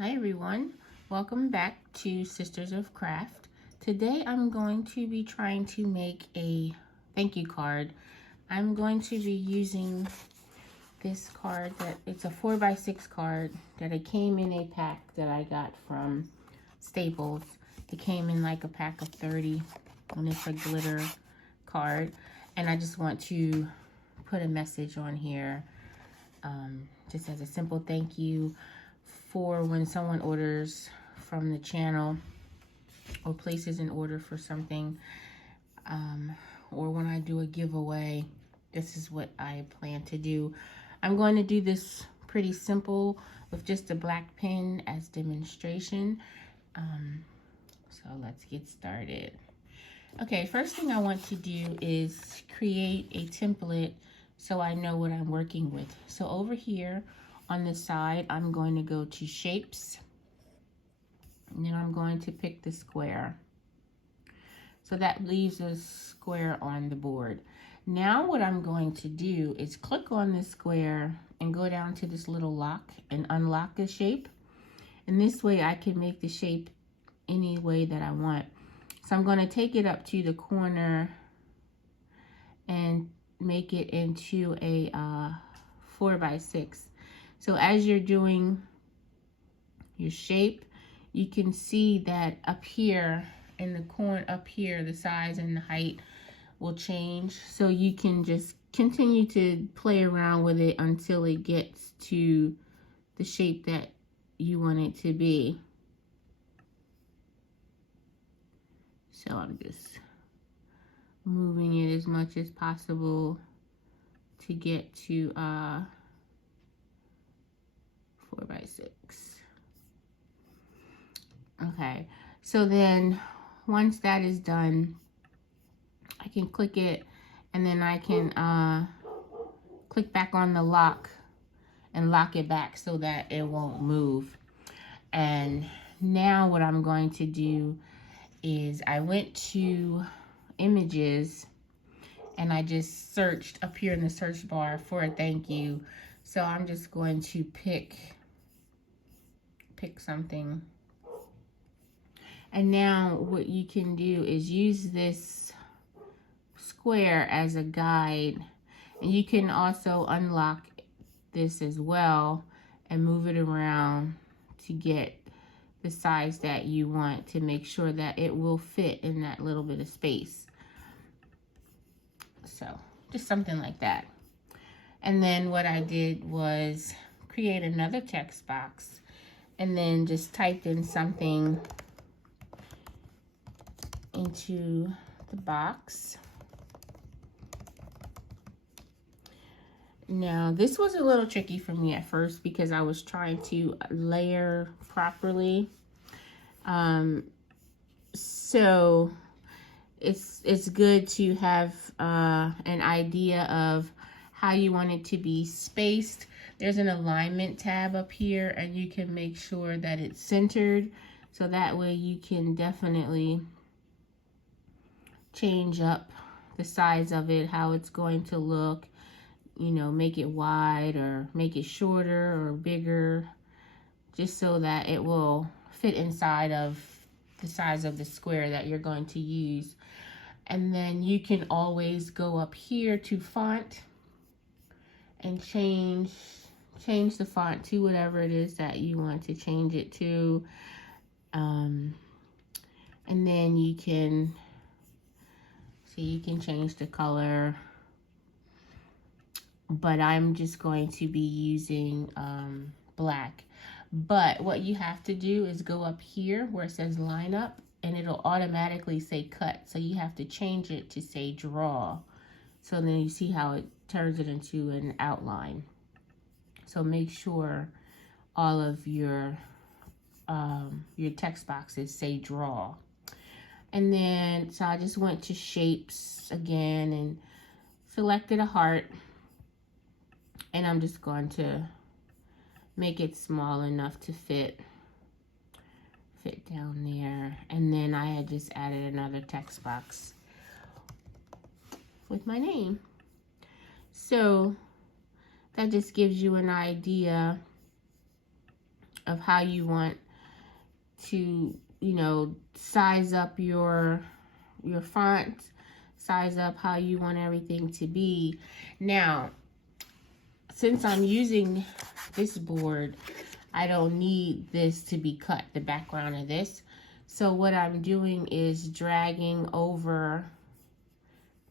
Hi everyone, welcome back to Sisters of Craft. Today I'm going to be trying to make a thank you card. I'm going to be using this card that it's a 4x6 card that it came in a pack that I got from Staples. It came in like a pack of 30 and it's a glitter card, and I just want to put a message on here just as a simple thank you for when someone orders from the channel or places an order for something, or when I do a giveaway. This is what I plan to do. I'm going to do this pretty simple with just a black pen as demonstration. So let's get started. Okay, first thing I want to do is create a template so I know what I'm working with. So over here on the side, I'm going to go to shapes, and then I'm going to pick the square. So that leaves a square on the board. Now what I'm going to do is click on the square and go down to this little lock and unlock the shape. And this way I can make the shape any way that I want. So I'm going to take it up to the corner and make it into a 4x6. So as you're doing your shape, you can see that up here in the corner, up here, the size and the height will change. So you can just continue to play around with it until it gets to the shape that you want it to be. So I'm just moving it as much as possible to get to 4x6. Okay, so then once that is done, I can click it, and then I can click back on the lock and lock it back so that it won't move. And now what I'm going to do is I went to images and I just searched up here in the search bar for a thank you. So I'm just going to pick something. And now what you can do is use this square as a guide, and you can also unlock this as well and move it around to get the size that you want, to make sure that it will fit in that little bit of space. So just something like that. And then what I did was create another text box and then just typed in something into the box. Now this was a little tricky for me at first because I was trying to layer properly. So it's good to have an idea of how you want it to be spaced. There's an alignment tab up here, and you can make sure that it's centered, so that way you can definitely change up the size of it, how it's going to look, you know, make it wide or make it shorter or bigger, just so that it will fit inside of the size of the square that you're going to use. And then you can always go up here to font and change the font to whatever it is that you want to change it to. And then you can change the color, but I'm just going to be using black. But what you have to do is go up here where it says line up, and it'll automatically say cut. So you have to change it to say draw. So then you see how it turns it into an outline. So make sure all of your text boxes say draw. And then, so I just went to shapes again and selected a heart. And I'm just going to make it small enough to fit down there. And then I had just added another text box with my name. So that just gives you an idea of how you want to, you know, size up your font, size up how you want everything to be. Now, since I'm using this board, I don't need this to be cut, the background of this. So what I'm doing is dragging over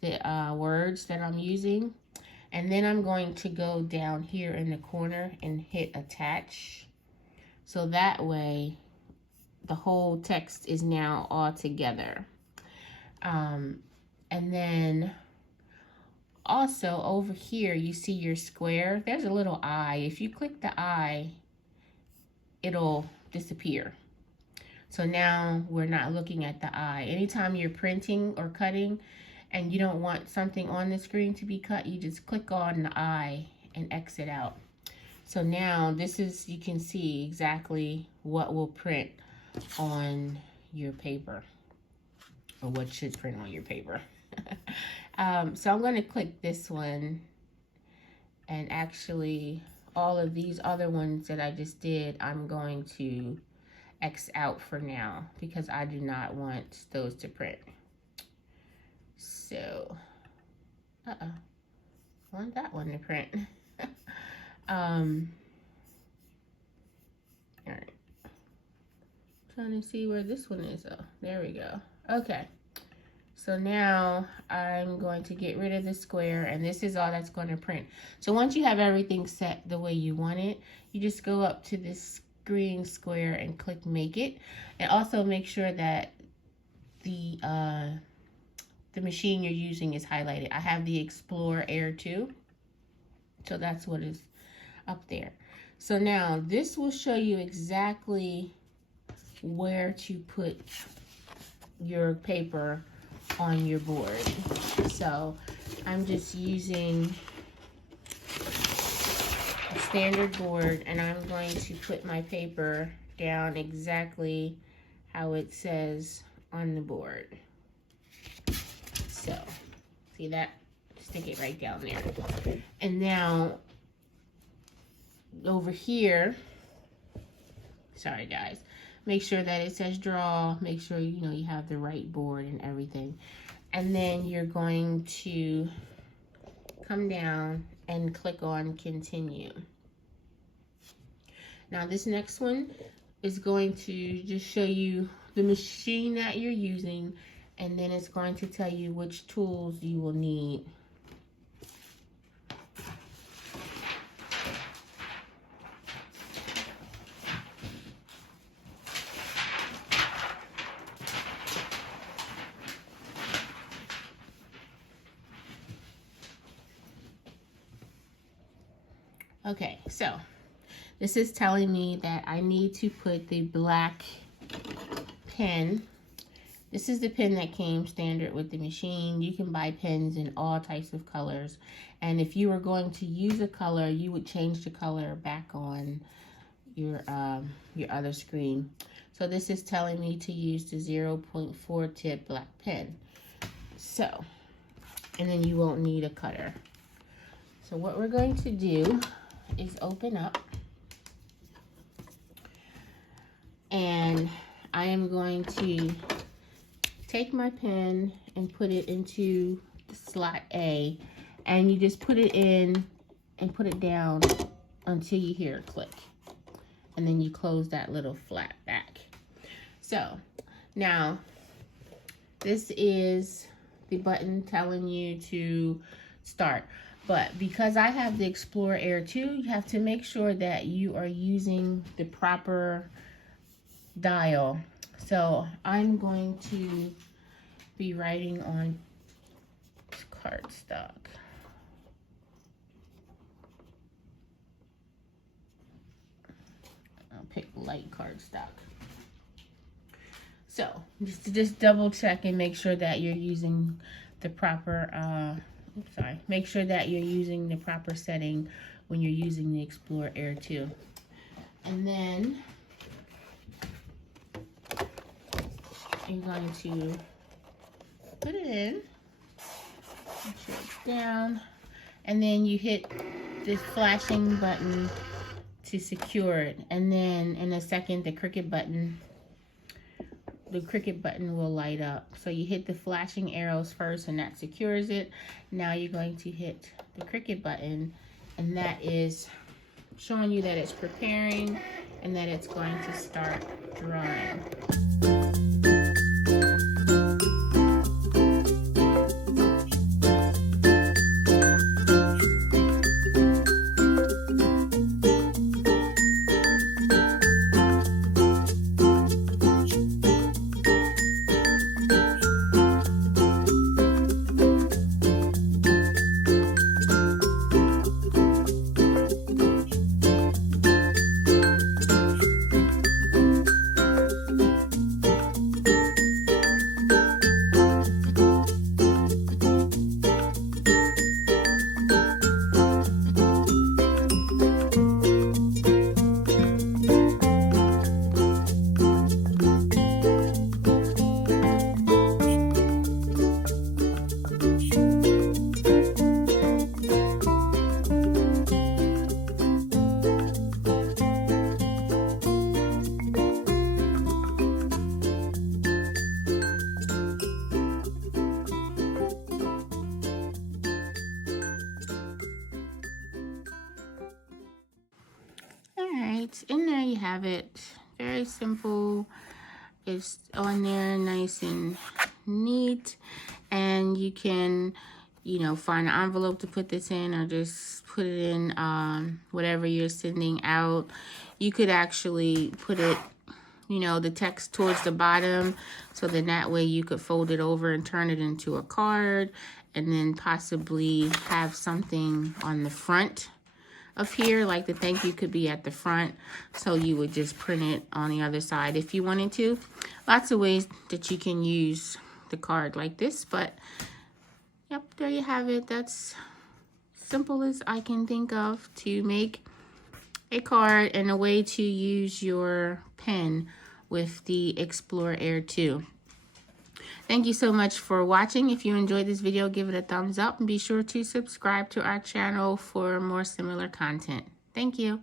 the words that I'm using. And then I'm going to go down here in the corner and hit attach. So that way, the whole text is now all together. And then also over here, you see your square. There's a little eye. If you click the eye, it'll disappear. So now we're not looking at the eye. Anytime you're printing or cutting and you don't want something on the screen to be cut, you just click on the eye and exit out. So now this is, you can see exactly what will print on your paper, or what should print on your paper. So I'm going to click this one, and actually all of these other ones that I just did, I'm going to X out for now because I do not want those to print. So, I want that one to print. All right. Trying to see where this one is. Oh, there we go. Okay. So now I'm going to get rid of the square, and this is all that's going to print. So once you have everything set the way you want it, you just go up to this green square and click make it. And also make sure that the machine you're using is highlighted. I have the Explore Air 2. So that's what is up there. So now this will show you exactly where to put your paper on your board. So I'm just using a standard board, and I'm going to put my paper down exactly how it says on the board. So see that? Stick it right down there. And now over here, sorry guys, make sure that it says draw, make sure you know you have the right board and everything. And then you're going to come down and click on continue. Now this next one is going to just show you the machine that you're using, and then it's going to tell you which tools you will need. Okay, so this is telling me that I need to put the black pen. This is the pen that came standard with the machine. You can buy pens in all types of colors. And if you were going to use a color, you would change the color back on your other screen. So this is telling me to use the 0.4 tip black pen. So, and then you won't need a cutter. So what we're going to do is open up, and I am going to take my pen and put it into the slot A, and you just put it in and put it down until you hear a click, and then you close that little flap back. So now this is the button telling you to start. But because I have the Explore Air 2, you have to make sure that you are using the proper dial. So I'm going to be writing on cardstock. I'll pick light cardstock. So just double check and make sure that you're using the proper make sure that you're using the proper setting when you're using the Explore Air 2. And then you're going to put it in, make sure it's down, and then you hit this flashing button to secure it. And then in a second, the Cricut button will light up. So you hit the flashing arrows first and that secures it. Now you're going to hit the Cricut button and that is showing you that it's preparing and that it's going to start drying. And there you have it. Very simple. It's on there nice and neat, and you can, you know, find an envelope to put this in or just put it in whatever you're sending out. You could actually put it, you know, the text towards the bottom, so then that way you could fold it over and turn it into a card, and then possibly have something on the front of here, like the thank you could be at the front, so you would just print it on the other side if you wanted to. Lots of ways that you can use the card like this, but yep, there you have it. That's simple as I can think of to make a card and a way to use your pen with the Explorer Air 2. Thank you so much for watching. If you enjoyed this video, give it a thumbs up and be sure to subscribe to our channel for more similar content. Thank you.